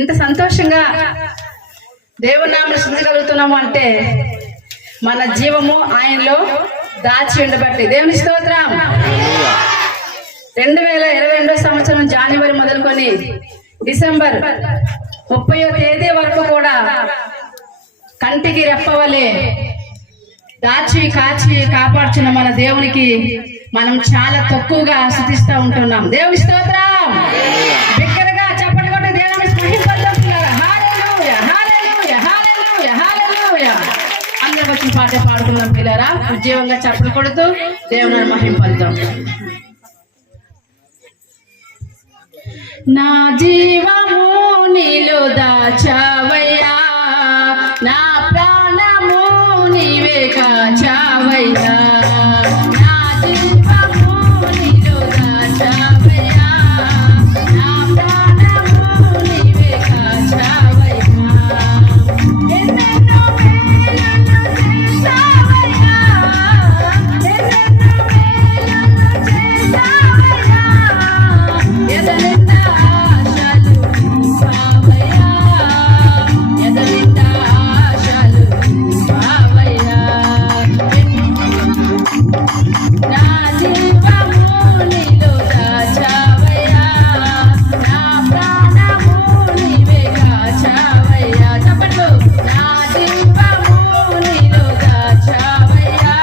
ఇంత సంతోషంగా దేవుని నామమును స్తుతించగలుగుతున్నాము అంటే మన జీవము ఆయనలో దాచి ఉండబట్టి. దేవుని స్తోత్రం. 2022 సంవత్సరం జనవరి మొదలుకొని డిసెంబర్ 30వ తేదీ వరకు కూడా కంటికి రెప్పవలే దాచి కాచి కాపాడుచున్న మన దేవునికి మనం చాలా తక్కువగా స్తుతిస్తూ ఉంటున్నాం. దేవుని స్తోత్రం. బిగ్గరగా చప్పట్లు కొట్టి దేవుని మహిమపరుస్తున్నారు. హల్లెలూయా హల్లెలూయా హల్లెలూయా హల్లెలూయా. అందరూ వచ్చి పాట పాడుతున్నాం పిల్లరా. ఉద్యోగంగా చప్పట్లు కొడుతూ దేవుని మహిమపరుద్దాం. నా జీవము నీలో దాచావయ్యా, నా ప్రాణము నీవే కాచావయ్యా. నా జీవము నీలో దాచావయ్యా, నా ప్రాణము నీవే కాచావయ్యా. ఎన్నెన్నో మేలులు చేశావయ్యా, ఎన్నెన్నో మేలులు చేశావయ్యా. ఎదనిండా ఆశలు నింపావయ్యా, ఎదనిండా ఆశలు నింపావయ్యా. నా జీవము నీలో దాచావయ్యా, నా ప్రాణము నీవే కాచావయ్యా. చెప్పండి. నా జీవము నీలో దాచావయ్యా,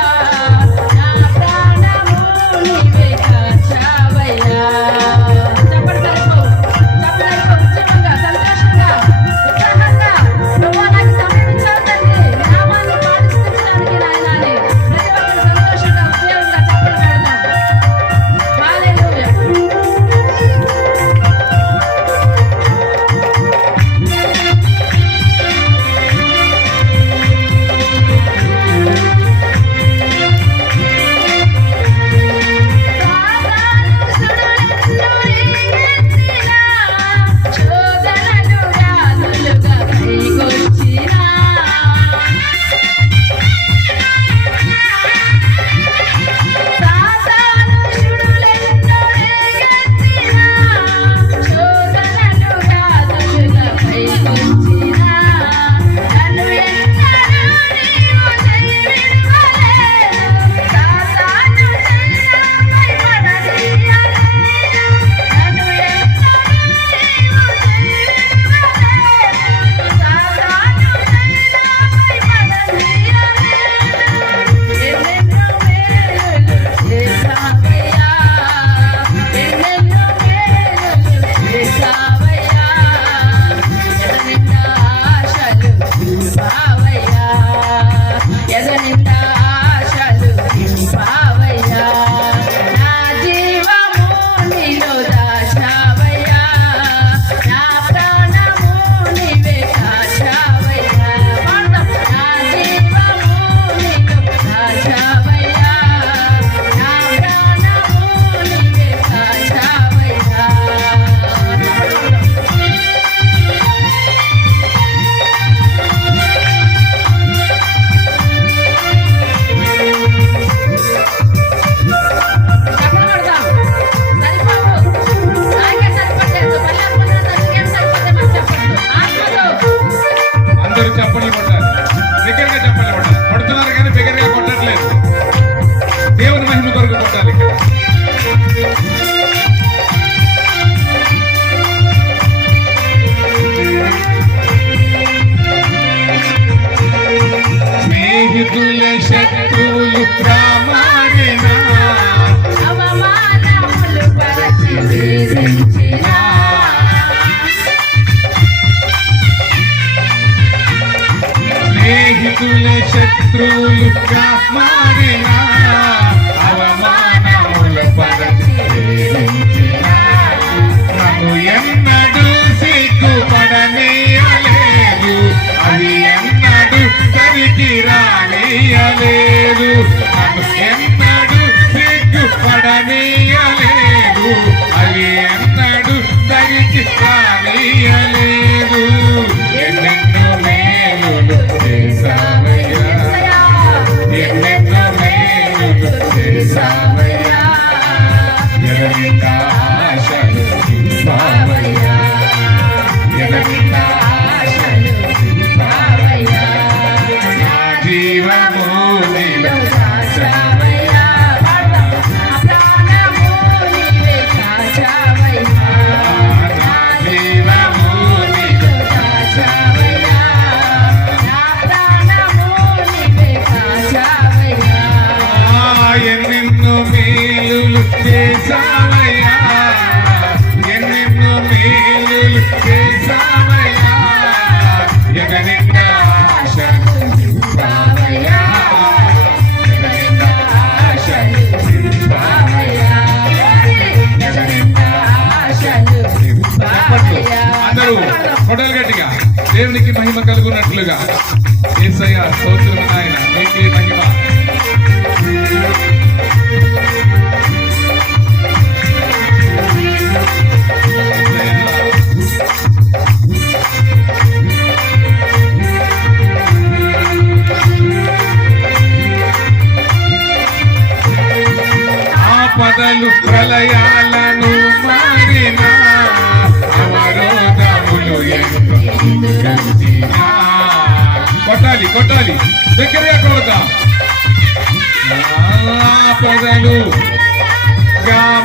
నా ప్రాణము నీవే కాచావయ్యా. శత్రువులు ప్రమాణినా అవమానములు పరచి వేధించినా స్నేహితుల శత్రువులు ప్రమాణినా అవమానములు పరచి వేధించినా నన్ను ఎన్నడూ సిగ్గుపడనీయలేదు, అది ఎన్నడూ సరికి రానీయలేదు. నన్ను ఎన్నడూ సిగ్గుపడనీయలేదు, అది ఎన్నడూ సరికి రానీయలేదు. ఎన్నెన్నో మేలులు చేశావయ్యా, ఎన్నెన్నో మేలులు చేశావయ్యా. ఎననిక ఆశలు నింపావయ్యా, ఎననిక చేసావయ్యా ఎన్నెన్నో మేలులు చేసావయ్యా ఎగనిన్న ఆశలు నింపావయ్యా ఎగనిన్న ఆశలు నింపావయ్యా ఎగనిన్న ఆశలు నింపావయ్యా. అందరూ కొడలు గట్టిగా దేవునికి మహిమ కలుగునట్లుగా యేసయ్య స్తోత్రం నాయన నీకే మహిమ. ఆపదలు ప్రళయాలను మారిన అవరోధములు ఎంతో కలిసినా. కొట్టాలి కొట్టాలి దగ్గరగా కొడతాం. ఆపదలు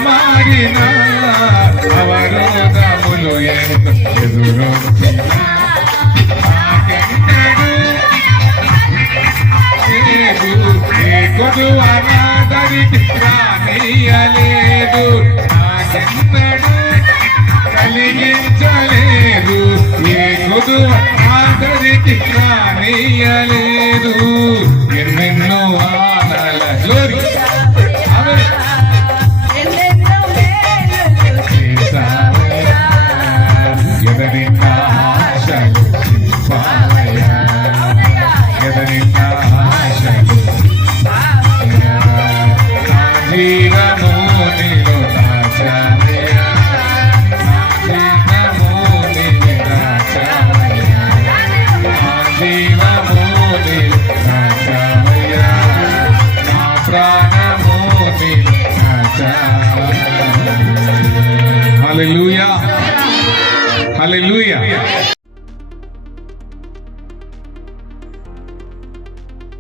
మారిన అవరోధములు ఎంతో ఎదురొచ్చినా కొడువ నాదరికి రానియలేదు నాకెన్నడు కలిగించలేదు ఏ కొడువ నాదరికి రానియలేదు ఎన్నెన్నో ఆనల గ్లోరీ ఎన్నెన్నో మేలులు చేసావయ్యా ఎదరిన్న ఆశలు నింపావయ్యా ఎదరిన్న ఆశలు పావయ్యా. నా జీవితం